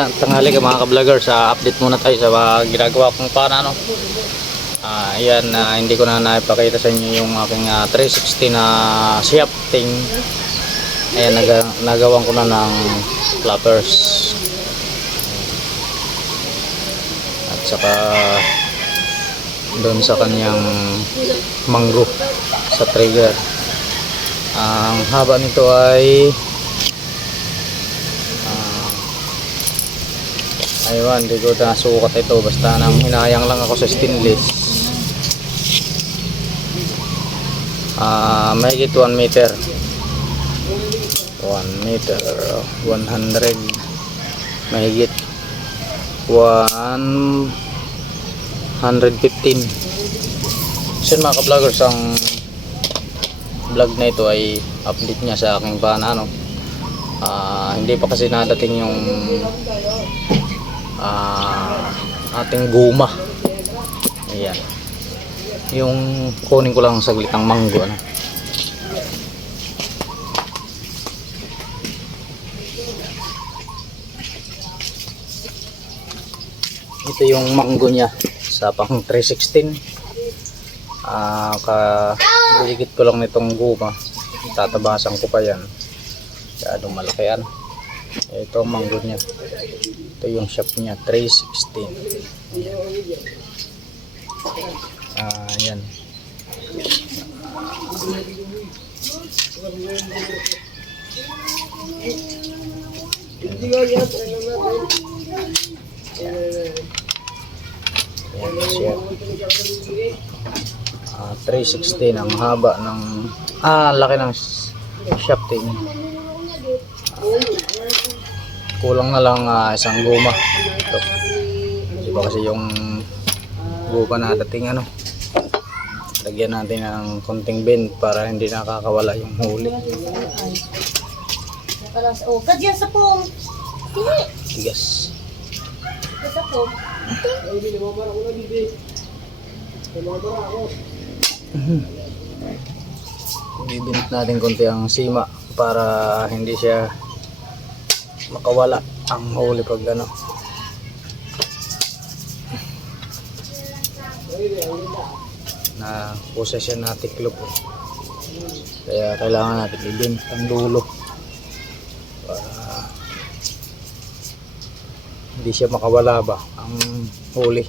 Tanghali ka mga ka-vlogger, sa update muna tayo sa ginagawa kong paano ayan, hindi ko na naipakita sa inyo yung aking 360 na shafting. Ayan, nagawan ko na ng flappers at saka doon sa kanyang mango sa trigger. Ang haba nito ay ayun, hindi ko nasukat ito, basta nang hinayang lang ako sa stainless. Mahigit 1 meter 1 meter 100, mahigit 115. So mga ka-vloggers, ang vlog na ito ay update niya sa aking paano. Hindi pa kasi nadating yung ating guma. Ayan, yung kunin ko lang saglit ang manggo ito yung manggo niya sa pang 316. Diligit ko lang nitong guma, tatabasan ko pa yan kaya malaki yan. Ito ang manggo niya, ito yung shaft niya 316. Yan. Yan siya. 316 ang haba ng laki ng shafting. Kulang na lang isang guma. Ito. Diba kasi yung guma na dating lagyan natin ng konting bend para hindi nakakawala yung huli. Kadyan sa pong. Tigas. Sa pong. Bibinit natin konti ang sima para hindi siya makawala ang huli pag na possession na tiklop kaya kailangan natin ibin ang dulo para hindi siya makawala ba ang huli.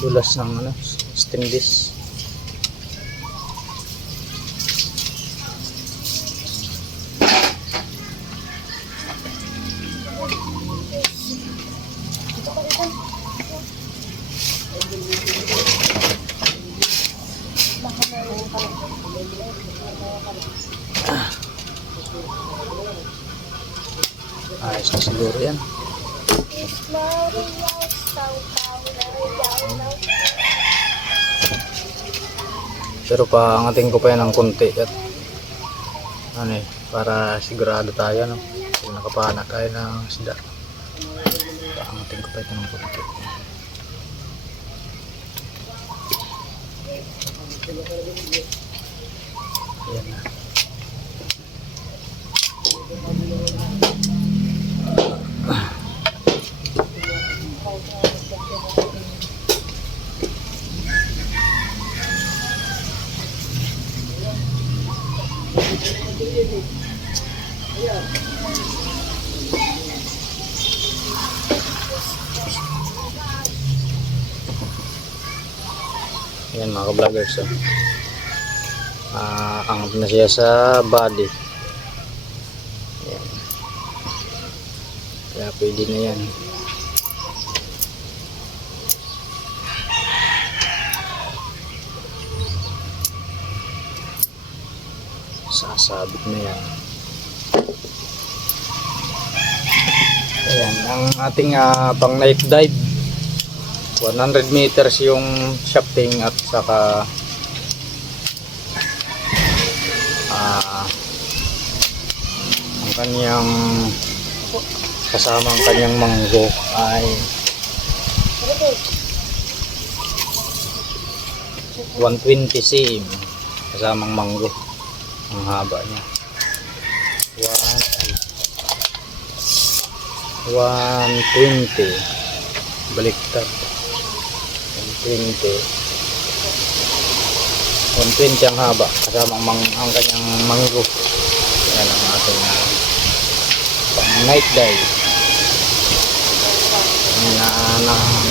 Dulas ng stainless. Ayos na siguro yan. Pero paangatin ko pa yan ng konti at para sigurado tayo kung nakapana tayo ng isda. Paangatin ko pa ito ng konti. Ayan na. Ayan mga ka-vloggers, angat na siya sa body. Ayan. Kaya pwede na yan. Sasabit na yan. Ayan ang ating pang night dive. 100 meters yung shafting at saka ang kanyang kasamang kanyang manggo ay 120 cm kasamang mango ang haba niya. 120 baliktad 120 ang haba kasama ang kanyang mango. Yan ang ating pang night dive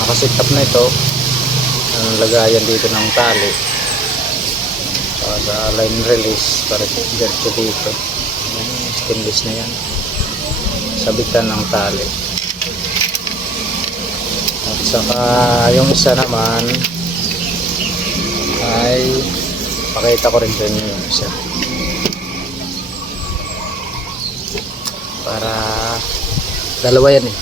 nakasit up na ito. Ang lagayan dito ng tali para line release para diretso dito. Yan, stainless na yan, sabitan ng tali. At saka yung isa naman ay pakita ko rin sa inyo yung isa para dalawa yan eh.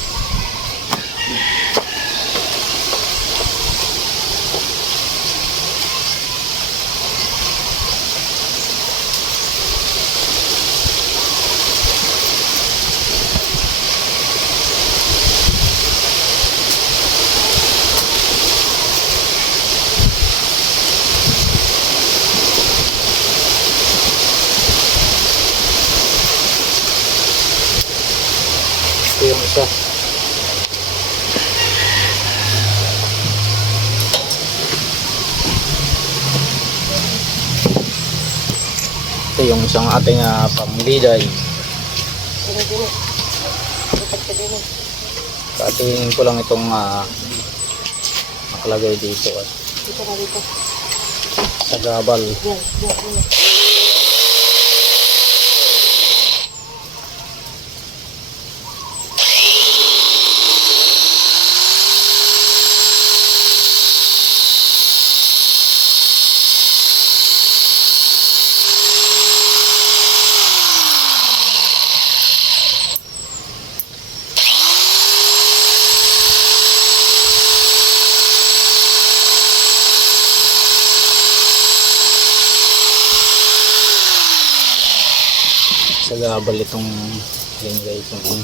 Ito yung isa. Ito yung isang ating pang-liday. Katingin ko lang itong nakalagay dito sa gabal. Sa gabal itong lingay itong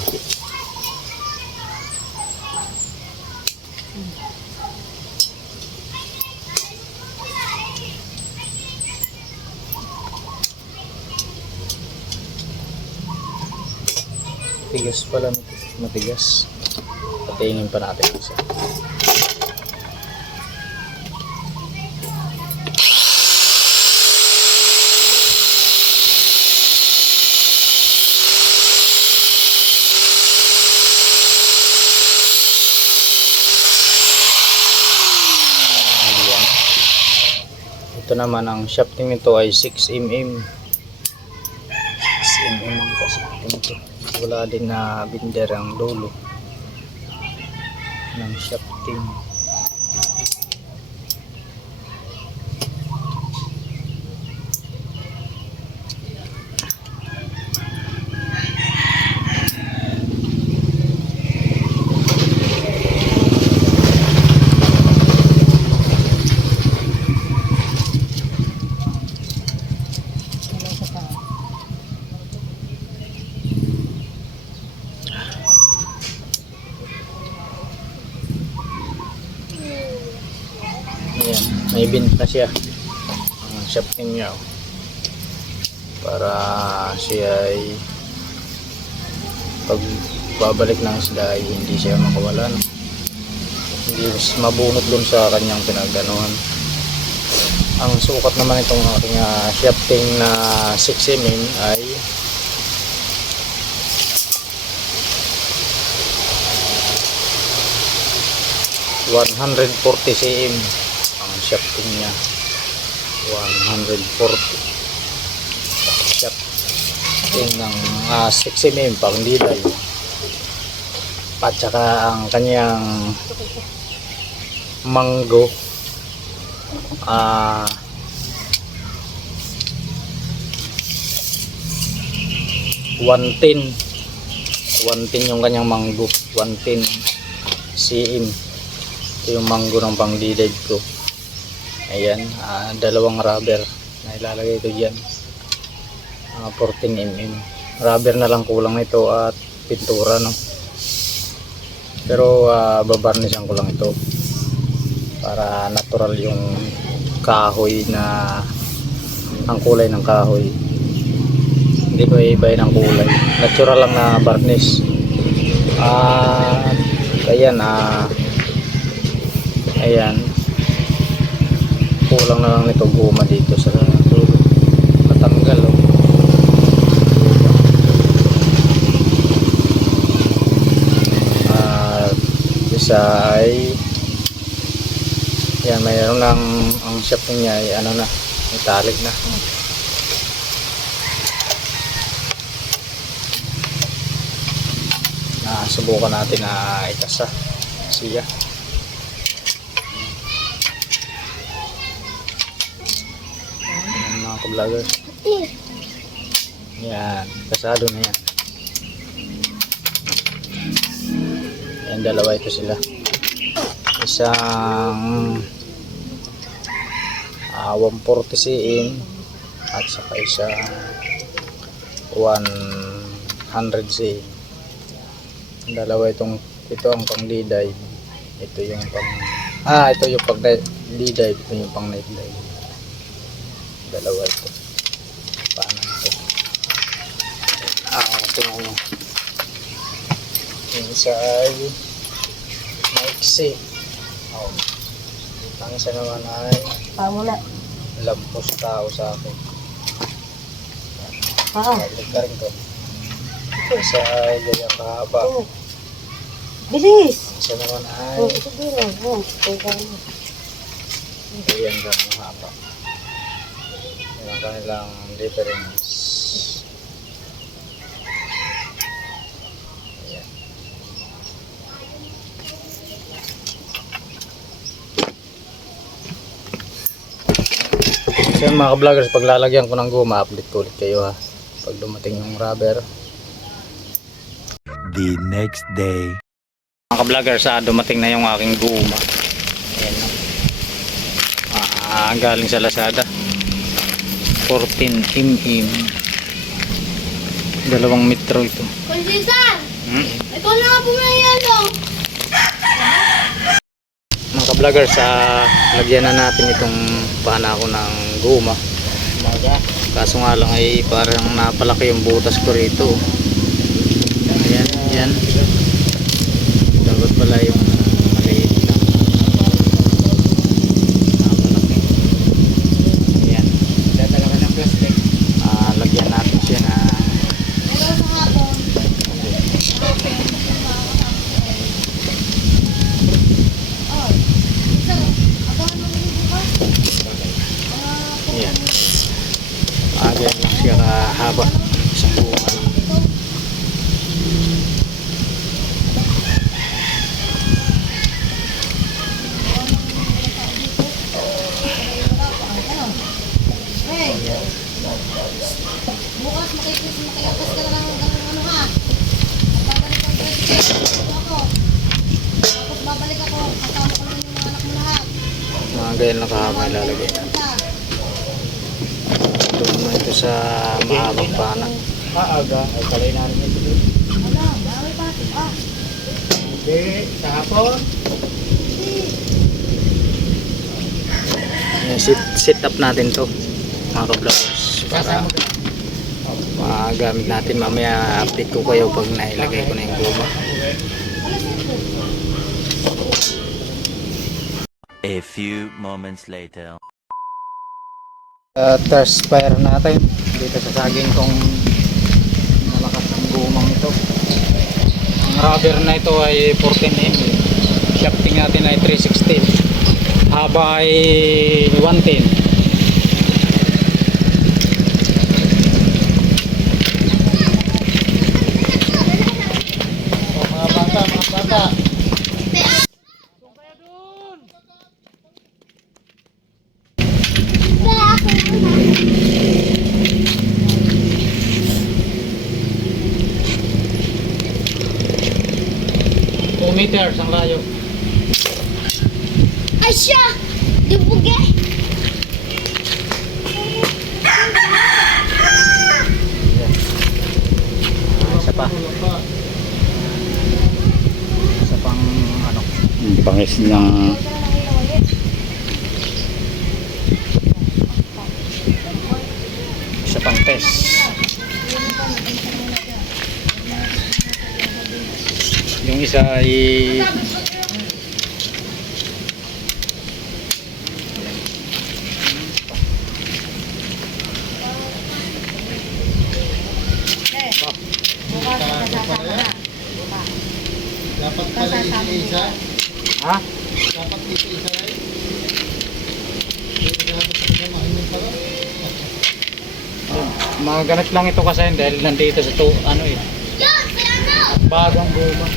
tigas pala, matigas. Patingin pa natin isa. Ito naman ang shafting nito ay 6mm. 6mm ang shafting nito. Wala din na binder ang dulo ng shafting. Ayan, may bint na siya ang shafting niya para siya ay pag babalik ng isda ay hindi siya makawalan, hindi mabunot dun sa kanyang pinagganuhan. Ang sukat naman itong aking shafting na 6mm ay 140 cm ang shafting niya. 140 shafting ng 6mm pang liday. At saka ang kanyang mango 110 yung kanyang mango, 110 cm. Ito yung mango ng pang-liday ko. Ayan, dalawang rubber na ilalagay ko dyan, 14mm rubber na lang kulang nito at pintura, no? Pero babarnisan ko lang ito para natural yung kahoy na ang kulay ng kahoy. Hindi ko iibahin ang kulay. Natural lang na varnish. Ayan, ayan. Kulang na lang nito guma dito sa dulo. Natanggal, oh. Isa ay yan, mayroon lang ang shafting niya ay ano na, metallic na. Subukan natin na ikasa siya. Ayan, mga ka-vlogger. Yan, kasado na yan. Yan, dalawa ito sila. Isang 140 cm at saka isang 100 cm. Dalawa ito ang pang D-dive. Ito yung pang ito yung pang D-dive, ito yung pang night dive. Dalawa ito. Paano ito? Tingnan mo. Yung isa ay maiksi. Ang isa naman ay Pamula. lampos tao sa akin. Balik ka rin ko. Isa ay ganyan kahaba. Bilis! Isa naman ay Ito din lang. ganyan ganyan haba. Yan ang kanilang difference. Ayan. So yun, mga ka-vloggers, paglalagyan ko ng guma, update ko ulit kayo ha. Pag dumating yung rubber. The next day. Mga ka-vloggers, dumating na yung aking guma. Ayan. Galing sa Lazada. 14 mm. 2 metro ito. Konsinsan! Ito na nga pumayalo! Mga ka-vloggers, lagyan na natin itong pana ko ng guma. Kaso nga lang ay parang napalaki yung butas ko rito. Ayan, ayan. Dapat pala yung maliit na. Napalaki. Ayan. Lagyan natin siya na ayan. Ganyan lang siya kahaba. Isang bunga lang. Bukas makikipas ka na lang hanggang ano ha. Babalik ang president ako. Tapos babalik ako. Kasama ko lang yung mga anak mo lahat. Mga ganyan lang kahaba ilalagay natin. Ito naman ito sa mahabang pana. Aga, ay kalay natin ito doon. Ano? Bawi pa. Hindi, sa hapon. Sit up natin to mga ka-vloggers para magamit natin mamaya. Update ko kayo pag nailagay ko na yung guma. A few moments later. Test fire natin dito sa saging kung malakas ang gumang ito. Ang rubber na ito ay 14 mm. Shafting natin ay 316. Haba ay 110. Mga bata. 2 meters ang layo. Ay siya! Dubuge! Isa pa. Isa pang ano. Pangis ng test. Yung isa ay Bukas sasama na. Dapat pala isa. ha? Dapat isa rin. Dapat samahin yung pala. Mga ganit lang ito kasi dahil nandito sa to, ano eh. Bagang guma.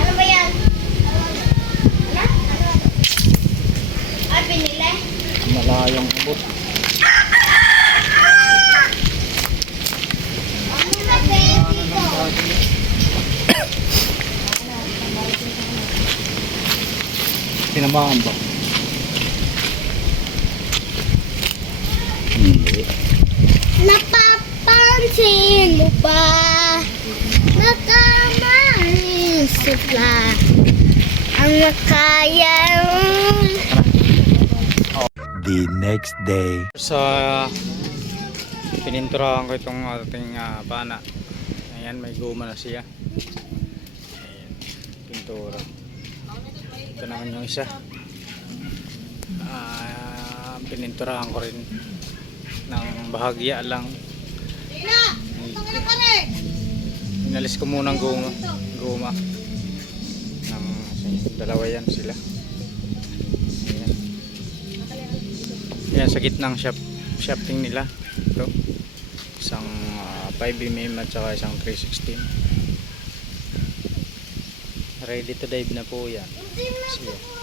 Ano ba yan? Ano? Ay, pinili? Malayang abot. Ano ba dito? Tinamaan ba? Hindi. Napapansin mo ba? Nakamalis sila ang nakayang The next day. Sa pininturahan ko itong ating pana. Ayan, may guma na siya. Ayan, pintura. Ito naman yung isa. Pininturahan ko rin ng bahagya lang. Inalis ko muna ang guma. Ng dalawa yan sila. Ayan. Ayan, sa gitnang shafting nila. Ito. Isang 5mm at saka isang 316. Ready to dive na po yan. Siya.